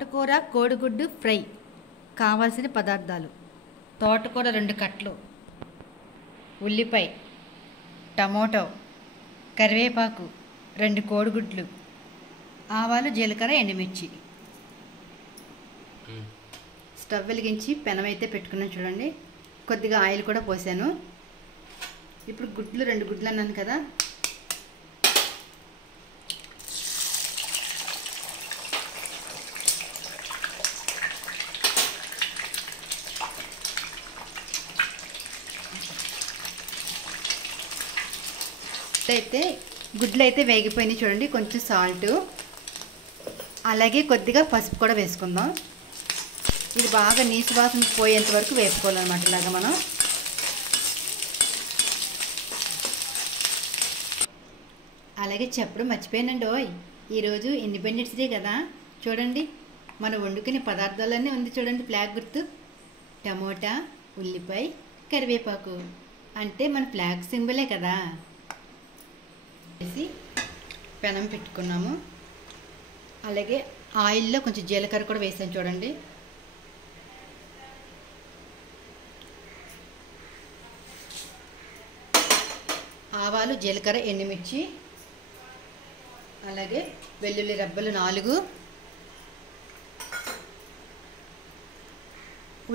తోటకూర కోడిగుడ్డు ఫ్రై. కావాల్సిన పదార్థాలు: తోటకూర 2 కట్టలు, ఉల్లిపాయ, టమోటో, కరివేపాకు, 2 కోడిగుడ్లు, ఆవాలు, జీలకర్ర, ఎండుమిర్చి. స్టవ్ వెలిగించి పెనం అయితే పెట్టుకున్నాను చూడండి. కొద్దిగా ఆయిల్ కూడా పోసాను. ఇప్పుడు గుడ్లు 2 గుడ్లు అన్నాను కదా, అయితే గుడ్లు అయితే వేగిపోయినాయి చూడండి. కొంచెం సాల్ట్, అలాగే కొద్దిగా పసుపు కూడా వేసుకుందాం. ఇది బాగా నీసు వాసన పోయేంత వరకు వేసుకోవాలన్నమాట. ఇలాగా మనం అలాగే చెప్పడం మర్చిపోయానండి. ఈరోజు ఇండిపెండెన్స్ డే కదా. చూడండి, మనం వండుకునే పదార్థాలన్నీ ఉంది చూడండి. ఫ్లాగ్ గుర్తు, టమోటా, ఉల్లిపాయ, కరివేపాకు అంటే మన ఫ్లాగ్ సింబలే కదా. వేసి పెనం పెట్టుకున్నాము. అలాగే ఆయిల్లో కొంచెం జీలకర్ర కూడా వేసాను చూడండి. ఆవాలు, జీలకర్ర, ఎండుమిర్చి, అలాగే వెల్లుల్లి రెబ్బలు 4,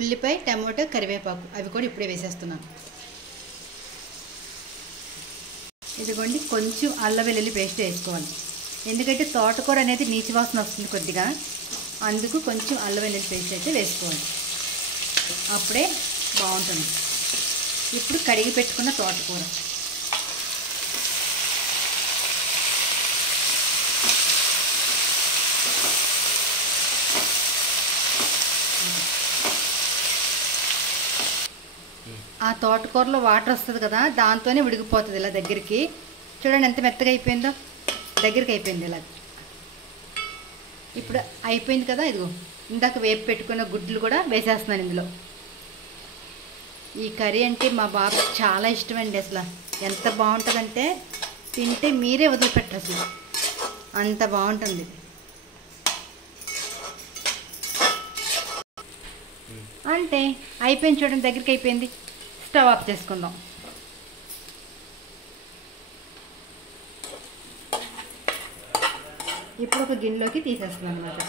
ఉల్లిపాయ, టమోటా, కరివేపాకు అవి కూడా ఇప్పుడే వేసేస్తున్నాను. ఇదిగోండి, కొంచెం అల్లం వెల్లుల్లి పేస్ట్ వేసుకోవాలి. ఎందుకంటే తోటకూర అనేది నీచు వాసన వస్తుంది కొద్దిగా, అందుకు కొంచెం అల్లం వెల్లుల్లి పేస్ట్ అయితే వేసుకోవాలి. అప్పుడే బాగుంటుంది. ఇప్పుడు కడిగి పెట్టుకున్న తోటకూర ఆ తోటకూరలో వాటర్ వస్తుంది కదా, దాంతోనే ఉడికిపోతుంది. ఇలా దగ్గరికి చూడండి, ఎంత మెత్తగా అయిపోయిందో. దగ్గరికి అయిపోయింది ఇలా. ఇప్పుడు అయిపోయింది కదా. ఇదిగో ఇందాక వేపు పెట్టుకున్న గుడ్లు కూడా వేసేస్తున్నాను ఇందులో. ఈ కర్రీ అంటే మా బాబు చాలా ఇష్టం అండి. అసలు ఎంత బాగుంటుందంటే తింటే మీరే వదిలిపెట్టరు, అసలు అంత బాగుంటుంది. అంటే అయిపోయింది చూడండి, దగ్గరికి అయిపోయింది. స్టవ్ ఆఫ్ చేసుకుందాం. ఇప్పుడు ఒక గిన్నెలోకి తీసేస్తున్నాను అన్నమాట.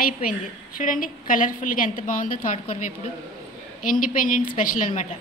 అయిపోయింది చూడండి, కలర్ఫుల్గా ఎంత బాగుందో తోటకూర వేపుడు. ఇండిపెండెన్స్ స్పెషల్ అనమాట.